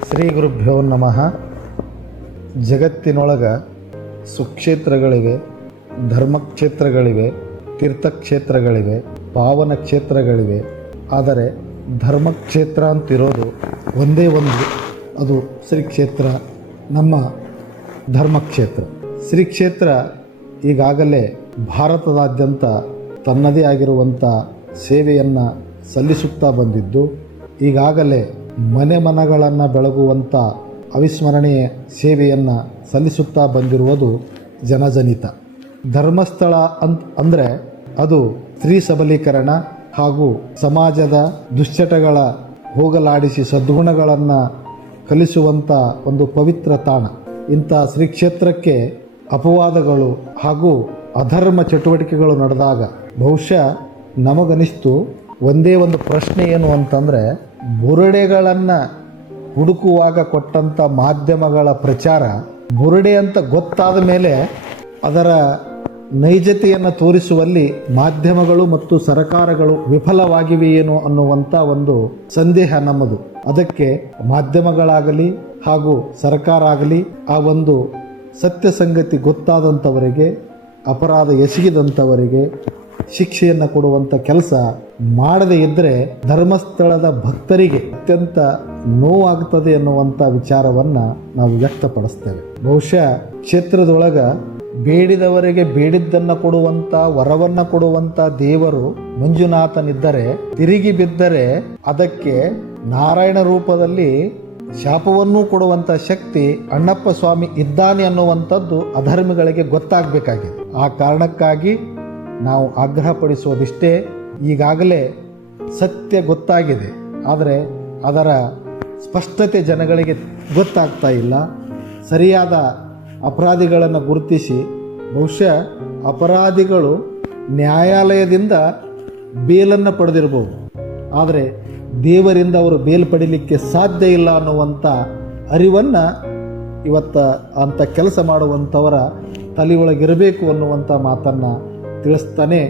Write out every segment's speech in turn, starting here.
ಶ್ರೀ ಗುರುಭ್ಯೋ ನಮಃ. ಜಗತ್ತಿನೊಳಗೆ ಸುಕ್ಷೇತ್ರಗಳಿವೆ, ಧರ್ಮಕ್ಷೇತ್ರಗಳಿವೆ, ತೀರ್ಥಕ್ಷೇತ್ರಗಳಿವೆ, ಪಾವನ ಕ್ಷೇತ್ರಗಳಿವೆ. ಆದರೆ ಧರ್ಮಕ್ಷೇತ್ರ ಅಂತಿರೋದು ಒಂದೇ ಒಂದು, ಅದು ಶ್ರೀ ಕ್ಷೇತ್ರ, ನಮ್ಮ ಧರ್ಮಕ್ಷೇತ್ರ. ಶ್ರೀ ಕ್ಷೇತ್ರ ಈಗಾಗಲೇ ಭಾರತದಾದ್ಯಂತ ತನ್ನದೇ ಆಗಿರುವಂಥ ಸೇವೆಯನ್ನು ಸಲ್ಲಿಸುತ್ತಾ ಬಂದಿದ್ದು, ಈಗಾಗಲೇ ಮನೆ ಮನಗಳನ್ನು ಬೆಳಗುವಂಥ ಅವಿಸ್ಮರಣೀಯ ಸೇವೆಯನ್ನು ಸಲ್ಲಿಸುತ್ತಾ ಬಂದಿರುವುದು ಜನಜನಿತ. ಧರ್ಮಸ್ಥಳ ಅಂದರೆ ಅದು ಸ್ತ್ರೀ ಸಬಲೀಕರಣ ಹಾಗೂ ಸಮಾಜದ ದುಶ್ಚಟಗಳ ಹೋಗಲಾಡಿಸಿ ಸದ್ಗುಣಗಳನ್ನು ಕಲಿಸುವಂಥ ಒಂದು ಪವಿತ್ರ ತಾಣ. ಇಂಥ ಶ್ರೀ ಕ್ಷೇತ್ರಕ್ಕೆ ಅಪವಾದಗಳು ಹಾಗೂ ಅಧರ್ಮ ಚಟುವಟಿಕೆಗಳು ನಡೆದಾಗ ಬಹುಶಃ ನಮಗನಿಸ್ತು ಒಂದೇ ಒಂದು ಪ್ರಶ್ನೆ ಏನು ಅಂತಂದರೆ, ಬುರುಡೆಗಳನ್ನು ಹುಡುಕುವಾಗ ಕೊಟ್ಟಂಥ ಮಾಧ್ಯಮಗಳ ಪ್ರಚಾರ ಬುರುಡೆ ಅಂತ ಗೊತ್ತಾದ ಮೇಲೆ ಅದರ ನೈಜತೆಯನ್ನು ತೋರಿಸುವಲ್ಲಿ ಮಾಧ್ಯಮಗಳು ಮತ್ತು ಸರಕಾರಗಳು ವಿಫಲವಾಗಿವೆಯೇನೋ ಅನ್ನುವಂಥ ಒಂದು ಸಂದೇಹ ನಮ್ಮದು. ಅದಕ್ಕೆ ಮಾಧ್ಯಮಗಳಾಗಲಿ ಹಾಗೂ ಸರ್ಕಾರ ಆಗಲಿ ಆ ಒಂದು ಸತ್ಯ ಸಂಗತಿ ಗೊತ್ತಾದಂಥವರಿಗೆ, ಅಪರಾಧ ಎಸಗಿದಂಥವರಿಗೆ ಶಿಕ್ಷೆಯನ್ನು ಕೊಡುವಂಥ ಕೆಲಸ ಮಾಡದೇ ಇದ್ದರೆ ಧರ್ಮಸ್ಥಳದ ಭಕ್ತರಿಗೆ ಅತ್ಯಂತ ನೋವಾಗ್ತದೆ ಎನ್ನುವಂಥ ವಿಚಾರವನ್ನು ನಾವು ವ್ಯಕ್ತಪಡಿಸ್ತೇವೆ. ಬಹುಶಃ ಕ್ಷೇತ್ರದೊಳಗೆ ಬೇಡಿದವರಿಗೆ ಬೇಡಿದ್ದನ್ನು ಕೊಡುವಂಥ, ವರವನ್ನು ಕೊಡುವಂಥ ದೇವರು ಮಂಜುನಾಥನಿದ್ದರೆ, ತಿರುಗಿ ಬಿದ್ದರೆ ಅದಕ್ಕೆ ನಾರಾಯಣ ರೂಪದಲ್ಲಿ ಶಾಪವನ್ನೂ ಕೊಡುವಂಥ ಶಕ್ತಿ ಅಣ್ಣಪ್ಪ ಸ್ವಾಮಿ ಇದ್ದಾನೆ ಅನ್ನುವಂಥದ್ದು ಅಧರ್ಮಿಗಳಿಗೆ ಗೊತ್ತಾಗಬೇಕಾಗಿದೆ. ಆ ಕಾರಣಕ್ಕಾಗಿ ನಾವು ಆಗ್ರಹಪಡಿಸೋದಿಷ್ಟೇ, ಈಗಾಗಲೇ ಸತ್ಯ ಗೊತ್ತಾಗಿದೆ, ಆದರೆ ಅದರ ಸ್ಪಷ್ಟತೆ ಜನಗಳಿಗೆ ಗೊತ್ತಾಗ್ತಾ ಇಲ್ಲ. ಸರಿಯಾದ ಅಪರಾಧಿಗಳನ್ನು ಗುರುತಿಸಿ, ಬಹುಶಃ ಅಪರಾಧಿಗಳು ನ್ಯಾಯಾಲಯದಿಂದ ಬೇಲನ್ನು ಪಡೆದಿರ್ಬೋದು, ಆದರೆ ದೇವರಿಂದ ಅವರು ಬೇಲ್ ಪಡೀಲಿಕ್ಕೆ ಸಾಧ್ಯ ಇಲ್ಲ ಅನ್ನುವಂಥ ಅರಿವನ್ನು ಇವತ್ತು ಅಂಥ ಕೆಲಸ ಮಾಡುವಂಥವರ ತಲೆಯೊಳಗಿರಬೇಕು ಅನ್ನುವಂಥ ಮಾತನ್ನು ತಿಳಿಸ್ತಾನೆ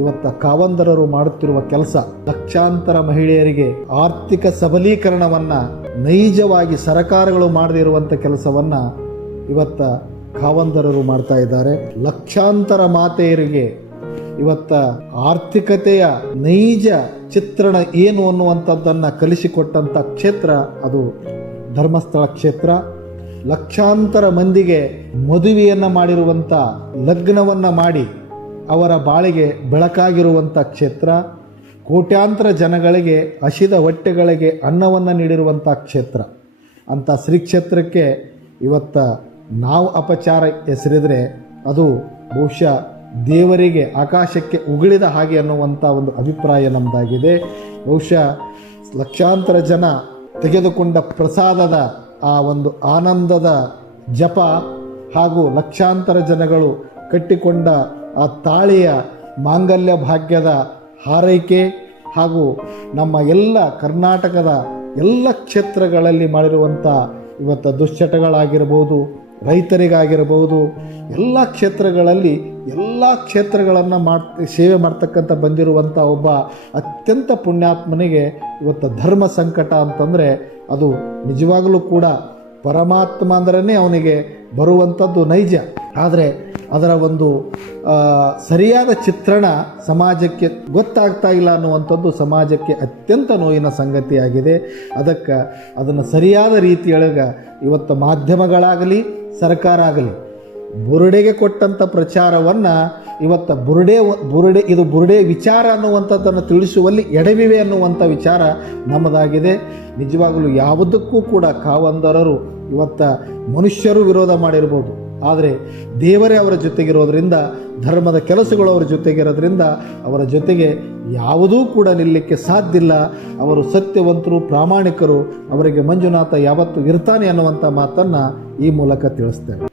ಇವತ್ತು ಕಾವಂದರರು ಮಾಡುತ್ತಿರುವ ಕೆಲಸ ಲಕ್ಷಾಂತರ ಮಹಿಳೆಯರಿಗೆ ಆರ್ಥಿಕ ಸಬಲೀಕರಣವನ್ನು ನೈಜವಾಗಿ ಸರಕಾರಗಳು ಮಾಡದೇ ಇರುವಂಥ ಕೆಲಸವನ್ನು ಇವತ್ತು ಕಾವಂದರರು ಮಾಡ್ತಾ ಇದ್ದಾರೆ. ಲಕ್ಷಾಂತರ ಮಾತೆಯರಿಗೆ ಇವತ್ತು ಆರ್ಥಿಕತೆಯ ನೈಜ ಚಿತ್ರಣ ಏನು ಅನ್ನುವಂಥದ್ದನ್ನು ಕಲಿಸಿಕೊಟ್ಟಂಥ ಕ್ಷೇತ್ರ ಅದು ಧರ್ಮಸ್ಥಳ ಕ್ಷೇತ್ರ. ಲಕ್ಷಾಂತರ ಮಂದಿಗೆ ಮದುವೆಯನ್ನು ಮಾಡಿರುವಂಥ, ಲಗ್ನವನ್ನು ಮಾಡಿ ಅವರ ಬಾಳಿಗೆ ಬೆಳಕಾಗಿರುವಂಥ ಕ್ಷೇತ್ರ. ಕೋಟ್ಯಾಂತರ ಜನಗಳಿಗೆ ಹಸಿದ ಹೊಟ್ಟೆಗಳಿಗೆ ಅನ್ನವನ್ನು ನೀಡಿರುವಂಥ ಕ್ಷೇತ್ರ. ಅಂಥ ಶ್ರೀ ಕ್ಷೇತ್ರಕ್ಕೆ ಇವತ್ತು ನಾವು ಅಪಚಾರ ಎಸರಿದರೆ ಅದು ಬಹುಶಃ ದೇವರಿಗೆ ಆಕಾಶಕ್ಕೆ ಉಗುಳಿದ ಹಾಗೆ ಅನ್ನುವಂಥ ಒಂದು ಅಭಿಪ್ರಾಯ ನಮ್ಮದಾಗಿದೆ. ಬಹುಶಃ ಲಕ್ಷಾಂತರ ಜನ ತೆಗೆದುಕೊಂಡ ಪ್ರಸಾದದ ಆ ಒಂದು ಆನಂದದ ಜಪ ಹಾಗೂ ಲಕ್ಷಾಂತರ ಜನಗಳು ಕಟ್ಟಿಕೊಂಡ ಆ ತಾಳಿಯ ಮಾಂಗಲ್ಯ ಭಾಗ್ಯದ ಹಾರೈಕೆ ಹಾಗೂ ನಮ್ಮ ಎಲ್ಲ ಕರ್ನಾಟಕದ ಎಲ್ಲ ಕ್ಷೇತ್ರಗಳಲ್ಲಿ ಮಾಡಿರುವಂಥ ಇವತ್ತು ದುಶ್ಚಟಗಳಾಗಿರ್ಬೋದು, ರೈತರಿಗಾಗಿರ್ಬೋದು, ಎಲ್ಲ ಕ್ಷೇತ್ರಗಳಲ್ಲಿ ಎಲ್ಲ ಕ್ಷೇತ್ರಗಳನ್ನು ಸೇವೆ ಮಾಡ್ತಕ್ಕಂಥ ಬಂದಿರುವಂಥ ಒಬ್ಬ ಅತ್ಯಂತ ಪುಣ್ಯಾತ್ಮನಿಗೆ ಇವತ್ತು ಧರ್ಮ ಸಂಕಟ ಅಂತಂದರೆ ಅದು ನಿಜವಾಗಲೂ ಕೂಡ ಪರಮಾತ್ಮ ಅಂದ್ರೇ ಅವನಿಗೆ ಬರುವಂಥದ್ದು ನೈಜ. ಆದರೆ ಅದರ ಒಂದು ಸರಿಯಾದ ಚಿತ್ರಣ ಸಮಾಜಕ್ಕೆ ಗೊತ್ತಾಗ್ತಾ ಇಲ್ಲ ಅನ್ನುವಂಥದ್ದು ಸಮಾಜಕ್ಕೆ ಅತ್ಯಂತ ನೋವಿನ ಸಂಗತಿಯಾಗಿದೆ. ಅದಕ್ಕೆ ಅದನ್ನು ಸರಿಯಾದ ರೀತಿಯೊಳಗೆ ಇವತ್ತು ಮಾಧ್ಯಮಗಳಾಗಲಿ ಸರ್ಕಾರ ಆಗಲಿ ಬುರುಡೆಗೆ ಕೊಟ್ಟಂಥ ಪ್ರಚಾರವನ್ನು ಇವತ್ತು ಬುರುಡೆ ವಿಚಾರ ಅನ್ನುವಂಥದ್ದನ್ನು ತಿಳಿಸುವಲ್ಲಿ ಎಡವಿವೆ ಅನ್ನುವಂಥ ವಿಚಾರ ನಮ್ಮದಾಗಿದೆ. ನಿಜವಾಗಲೂ ಯಾವುದಕ್ಕೂ ಕೂಡ ಕಾವಂದರರು ಇವತ್ತು ಮನುಷ್ಯರು ವಿರೋಧ ಮಾಡಿರ್ಬೋದು, ಆದರೆ ದೇವರೇ ಅವರ ಜೊತೆಗಿರೋದ್ರಿಂದ, ಧರ್ಮದ ಕೆಲಸಗಳು ಅವರ ಜೊತೆಗಿರೋದ್ರಿಂದ ಅವರ ಜೊತೆಗೆ ಯಾವುದೂ ಕೂಡ ನಿಲ್ಲಕ್ಕೆ ಸಾಧ್ಯ ಇಲ್ಲ. ಅವರು ಸತ್ಯವಂತರು, ಪ್ರಾಮಾಣಿಕರು, ಅವರಿಗೆ ಮಂಜುನಾಥ ಯಾವತ್ತೂ ಇರ್ತಾನೆ ಅನ್ನುವಂಥ ಮಾತನ್ನು ಈ ಮೂಲಕ ತಿಳಿಸ್ತೇವೆ.